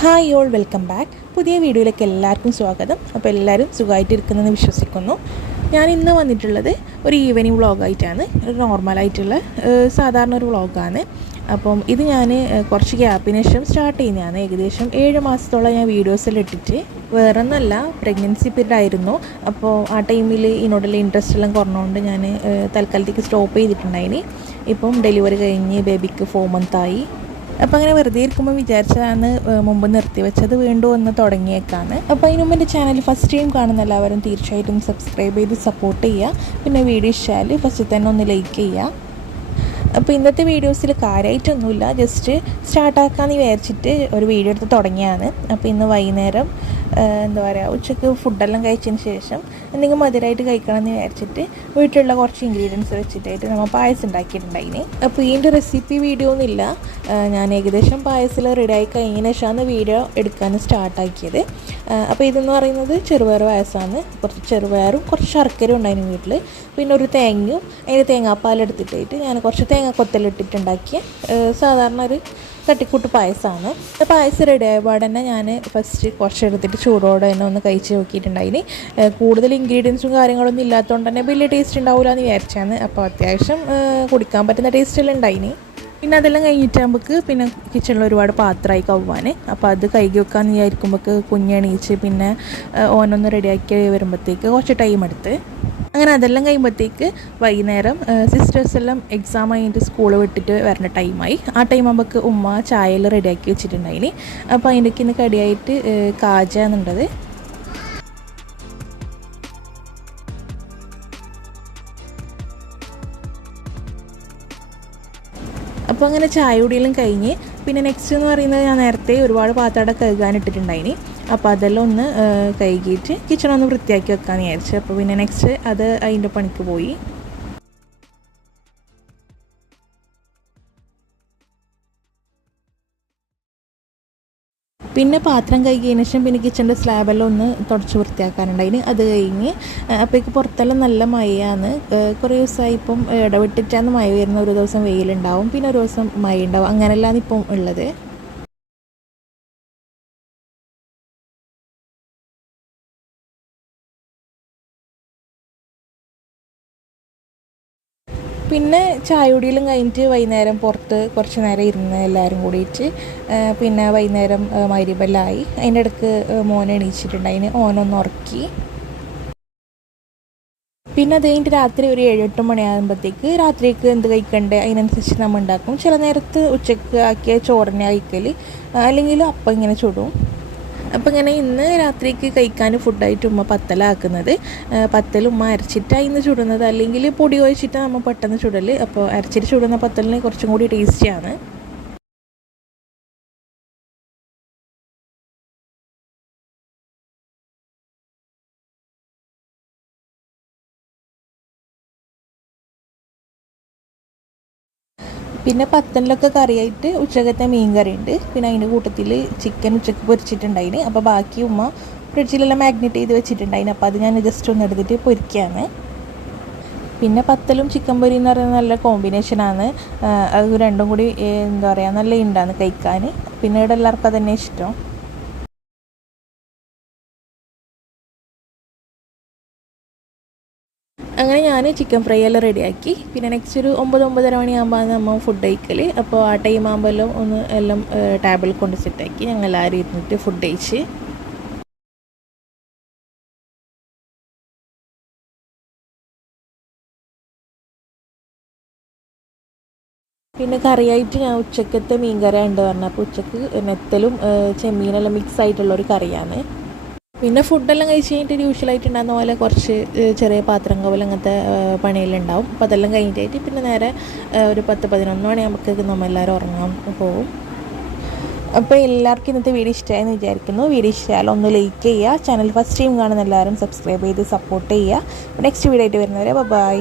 Hi all welcome back പുതിയ വീഡിയോയിലേക്ക് എല്ലാവർക്കും സ്വാഗതം. അപ്പോൾ എല്ലാവരും സുഖമായിട്ടിരിക്കുന്നെന്ന് വിശ്വസിക്കുന്നു. ഞാൻ ഇന്ന് വന്നിട്ടുള്ളത് ഒരു ഈവനിങ് വ്ളോഗായിട്ടാണ് ഒരു നോർമലായിട്ടുള്ള സാധാരണ ഒരു വ്ളോഗാണ് അപ്പം ഇത് ഞാൻ കുറച്ച് ഗ്യാപ്പിന് ശേഷം സ്റ്റാർട്ട് ചെയ്യുന്നതാണ്. ഏകദേശം ഏഴ് മാസത്തോളം ഞാൻ വീഡിയോസിൽ ഇട്ടിട്ട് വേറെ ഒന്നല്ല പ്രഗ്നൻസി പീരീഡ് ആയിരുന്നു. അപ്പോൾ ആ ടൈമിൽ ഇതിനോടുള്ള ഇൻട്രസ്റ്റ് എല്ലാം കുറഞ്ഞുകൊണ്ട് ഞാൻ തൽക്കാലത്തേക്ക് സ്റ്റോപ്പ് ചെയ്തിട്ടുണ്ടായിനി. ഇപ്പം ഡെലിവറി കഴിഞ്ഞ് ബേബിക്ക് ഫോർ മന്തായി അപ്പോൾ അങ്ങനെ വെറുതെ ഇരിക്കുമ്പോൾ വിചാരിച്ചതാണ് മുമ്പ് നിർത്തിവെച്ചത് വീണ്ടും ഒന്ന് തുടങ്ങിയേക്കാണ് അപ്പോൾ അതിന് മുമ്പ് എന്റെ ചാനൽ ഫസ്റ്റ് ടൈം കാണുന്ന എല്ലാവരും തീർച്ചയായിട്ടും സബ്സ്ക്രൈബ് ചെയ്ത് സപ്പോർട്ട് ചെയ്യുക പിന്നെ വീഡിയോ ഇഷ്ടമായാൽ ഫസ്റ്റ് തന്നെ ഒന്ന് ലൈക്ക് ചെയ്യുക അപ്പോൾ ഇന്നത്തെ വീഡിയോസിൽ കാര്യമായിട്ടൊന്നുമില്ല ജസ്റ്റ് സ്റ്റാർട്ടാക്കാമെന്ന് വിചാരിച്ചിട്ട് ഒരു വീഡിയോ എടുത്ത് തുടങ്ങിയാണ്. അപ്പോൾ ഇന്ന് വൈകുന്നേരം എന്താ പറയുക ഉച്ചയ്ക്ക് ഫുഡെല്ലാം കഴിച്ചതിന് ശേഷം എന്തെങ്കിലും മധുരമായിട്ട് കഴിക്കണം എന്ന് വിചാരിച്ചിട്ട് വീട്ടിലുള്ള കുറച്ച് ഇൻഗ്രീഡിയൻസ് വെച്ചിട്ടായിട്ട് നമ്മൾ പായസം ഉണ്ടാക്കിയിട്ടുണ്ടായിന്. അപ്പോൾ ഇതിന്റെ റെസിപ്പി വീഡിയോ ഒന്നുമില്ല ഞാൻ ഏകദേശം പായസം ആയി കഴിഞ്ഞതിന് ശേഷമാണ് വീഡിയോ എടുക്കാൻ സ്റ്റാർട്ടാക്കിയത് അപ്പോൾ ഇതെന്ന് പറയുന്നത് ചെറുപയർ പായസമാണ്. കുറച്ച് ചെറുപയറും കുറച്ച് ശർക്കരയും ഉണ്ടായിരുന്നു വീട്ടിൽ പിന്നെ ഒരു തേങ്ങയും അതിന്റെ തേങ്ങാപ്പാലെടുത്തിട്ടായിട്ട് ഞാൻ കുറച്ച് തേങ്ങ കൊത്തലിട്ടിട്ടുണ്ടാക്കിയ സാധാരണ ഒരു തട്ടിക്കൂട്ട് പായസമാണ്. പായസം റെഡി ആയ പാടെ തന്നെ ഞാൻ ഫസ്റ്റ് കുറച്ച് എടുത്തിട്ട് ചൂടോടെ തന്നെ ഒന്ന് കഴിച്ച് നോക്കിയിട്ടുണ്ടായിന് കൂടുതൽ ഇൻഗ്രീഡിയൻസും കാര്യങ്ങളൊന്നും ഇല്ലാത്തതുകൊണ്ട് തന്നെ വലിയ ടേസ്റ്റ് ഉണ്ടാവില്ല എന്ന് വിചാരിച്ചാണ്. അപ്പോൾ അത്യാവശ്യം കുടിക്കാൻ പറ്റുന്ന ടേസ്റ്റെല്ലാം ഉണ്ടായിന് പിന്നെ അതെല്ലാം കഴിഞ്ഞിട്ട് നമുക്ക് പിന്നെ കിച്ചണിൽ ഒരുപാട് പാത്രമായി കവ്വാൻ അപ്പോൾ അത് കൈകി വെക്കാമെന്ന് വിചാരിക്കുമ്പോൾ കുഞ്ഞെണീച്ച് പിന്നെ ഓനൊന്ന് റെഡിയാക്കി വരുമ്പോഴത്തേക്ക് കുറച്ച് ടൈം എടുത്ത് അങ്ങനെ അതെല്ലാം കഴിയുമ്പോഴത്തേക്ക് വൈകുന്നേരം സിസ്റ്റേഴ്സ് എല്ലാം എക്സാം കഴിഞ്ഞിട്ട് സ്കൂൾ വിട്ടിട്ട് വരുന്ന ടൈമായി ആ ടൈം ആകുമ്പോൾ ഉമ്മ ചായയിൽ റെഡിയാക്കി വെച്ചിട്ടുണ്ടായിന്. അപ്പോൾ അതിന്റെ ഇന്ന് കടിയായിട്ട് കാജ എന്നുള്ളത് അപ്പോൾ അങ്ങനെ ചായ കുടിയെല്ലാം കഴിഞ്ഞ് പിന്നെ നെക്സ്റ്റ് എന്ന് പറയുന്നത് ഞാൻ നേരത്തെ ഒരുപാട് പാത്രയുടെ കഴുകാൻ ഇട്ടിട്ടുണ്ടായിനി. അപ്പോൾ അതെല്ലാം ഒന്ന് കഴുകിയിട്ട് കിച്ചൺ ഒന്ന് വൃത്തിയാക്കി വെക്കാമെന്ന് വിചാരിച്ചു. അപ്പോൾ പിന്നെ നെക്സ്റ്റ് അത് അതിന്റെ പണിക്ക് പോയി. പിന്നെ പാത്രം കഴുകിയതിന് ശേഷം പിന്നെ കിച്ചന്റെ സ്ലാബെല്ലാം ഒന്ന് തുടച്ച് വൃത്തിയാക്കാനുണ്ടായിന് അത് കഴിഞ്ഞ് അപ്പോഴേക്ക് പുറത്തെല്ലാം നല്ല മഴയാണ്. കുറേ ദിവസമായി ഇപ്പം ഇടവിട്ടിട്ടാണ് മഴ വരുന്ന ഒരു ദിവസം വെയിലുണ്ടാവും പിന്നെ ഒരു ദിവസം മഴ ഉണ്ടാവും അങ്ങനെയല്ലാണ് ഇപ്പം ഉള്ളത്. പിന്നെ ചായ കുടിയെല്ലാം കഴിഞ്ഞിട്ട് വൈകുന്നേരം പുറത്ത് കുറച്ച് നേരം ഇരുന്ന് എല്ലാവരും കൂടിയിട്ട് പിന്നെ വൈകുന്നേരം മരിബെല്ലായി അതിന്റെ ഇടയ്ക്ക് മോൻ എണീച്ചിട്ടുണ്ട്. അതിന് ഓനൊന്ന് ഉറക്കി. പിന്നെ അത് കഴിഞ്ഞിട്ട് രാത്രി ഒരു ഏഴെട്ട് മണിയാകുമ്പോഴത്തേക്ക് രാത്രിക്ക് എന്ത് കഴിക്കണ്ടേ? അതിനനുസരിച്ച് നമ്മൾ ഉണ്ടാക്കും. ചില നേരത്ത് ഉച്ചയ്ക്ക് ആക്കിയ ചോറിനെ കഴിക്കൽ അല്ലെങ്കിൽ അപ്പം ഇങ്ങനെ ചുടും. അപ്പം ഇങ്ങനെ ഇന്ന് രാത്രിക്ക് കഴിക്കാൻ ഫുഡായിട്ട് ഉമ്മ പത്തലാക്കുന്നത്. പത്തൽ ഉമ്മ അരച്ചിട്ട് അതിന് ചുടുന്നത്. അല്ലെങ്കിൽ പൊടി ഒഴിച്ചിട്ട് നമ്മൾ പെട്ടെന്ന് ചുടൽ അപ്പോൾ അരച്ചിട്ട് ചുടുന്ന പത്തലിന് കുറച്ചും കൂടി ടേസ്റ്റിയാണ് പിന്നെ പത്തനിലൊക്കെ കറിയായിട്ട് ഉച്ചക്കത്തെ മീൻ കറി ഉണ്ട് പിന്നെ അതിന്റെ കൂട്ടത്തിൽ ചിക്കൻ ഉച്ചയ്ക്ക് പൊരിച്ചിട്ടുണ്ടായിന്. അപ്പോൾ ബാക്കി ഉമ്മ ഫ്രിഡ്ജിലെല്ലാം മാഗ്നറ്റ് ചെയ്ത് വെച്ചിട്ടുണ്ടായിന്. അപ്പോൾ അത് ഞാൻ ജസ്റ്റ് ഒന്ന് എടുത്തിട്ട് പൊരിക്കുകയാണ് പിന്നെ പത്തലും ചിക്കൻ പൊരി എന്ന് പറയുന്നത് നല്ല കോമ്പിനേഷനാണ് അത് രണ്ടും കൂടി എന്താ പറയുക നല്ല ഉണ്ടാണ് കഴിക്കാൻ പിന്നെ ഇവിടെ എല്ലാവർക്കും അതന്നെ ഇഷ്ടം. അങ്ങനെ ഞാൻ ചിക്കൻ ഫ്രൈ എല്ലാം റെഡിയാക്കി പിന്നെ നെക്സ്റ്റ് ഒരു ഒമ്പത് ഒമ്പതര മണിയാകുമ്പോൾ നമ്മൾ ഫുഡ് കഴിക്കൽ അപ്പോൾ ആ ടൈം ആകുമ്പോൾ ഒന്ന് എല്ലാം ടേബിൾ കൊണ്ട് സെറ്റാക്കി ഞങ്ങൾ എല്ലാവരും ഇരുന്നിട്ട് ഫുഡ് കഴിച്ച്. പിന്നെ കറിയായിട്ട് ഞാൻ ഉച്ചക്കത്തെ മീൻ കറി ഉണ്ട് പറഞ്ഞത്. അപ്പോൾ ഉച്ചയ്ക്ക് നെത്തലും ചെമ്മീനെല്ലാം മിക്സ് ആയിട്ടുള്ള ഒരു കറിയാണ്. പിന്നെ ഫുഡെല്ലാം കഴിച്ച് കഴിഞ്ഞിട്ട് യൂഷ്വലായിട്ട് ഉണ്ടാകുന്ന പോലെ കുറച്ച് ചെറിയ പാത്രം കവൽ അങ്ങനത്തെ പണിയിലുണ്ടാവും അപ്പോൾ അതെല്ലാം കഴിഞ്ഞിട്ടായിട്ട് പിന്നെ നേരെ ഒരു പത്ത് പതിനൊന്ന് മണിയാകുമ്പോഴത്തേക്ക് നമ്മൾ എല്ലാവരും ഉറങ്ങാൻ പോകും. അപ്പോൾ എല്ലാവർക്കും ഇന്നത്തെ വീഡിയോ ഇഷ്ടമായെന്ന് വിചാരിക്കുന്നു. വീഡിയോ ഇഷ്ടമായാലും ഒന്ന് ലൈക്ക് ചെയ്യുക. ചാനൽ ഫസ്റ്റ് ടൈം കാണുന്ന എല്ലാവരും സബ്സ്ക്രൈബ് ചെയ്ത് സപ്പോർട്ട് ചെയ്യുക. നെക്സ്റ്റ് വീഡിയോ ആയിട്ട് വരുന്നവരെ ബൈ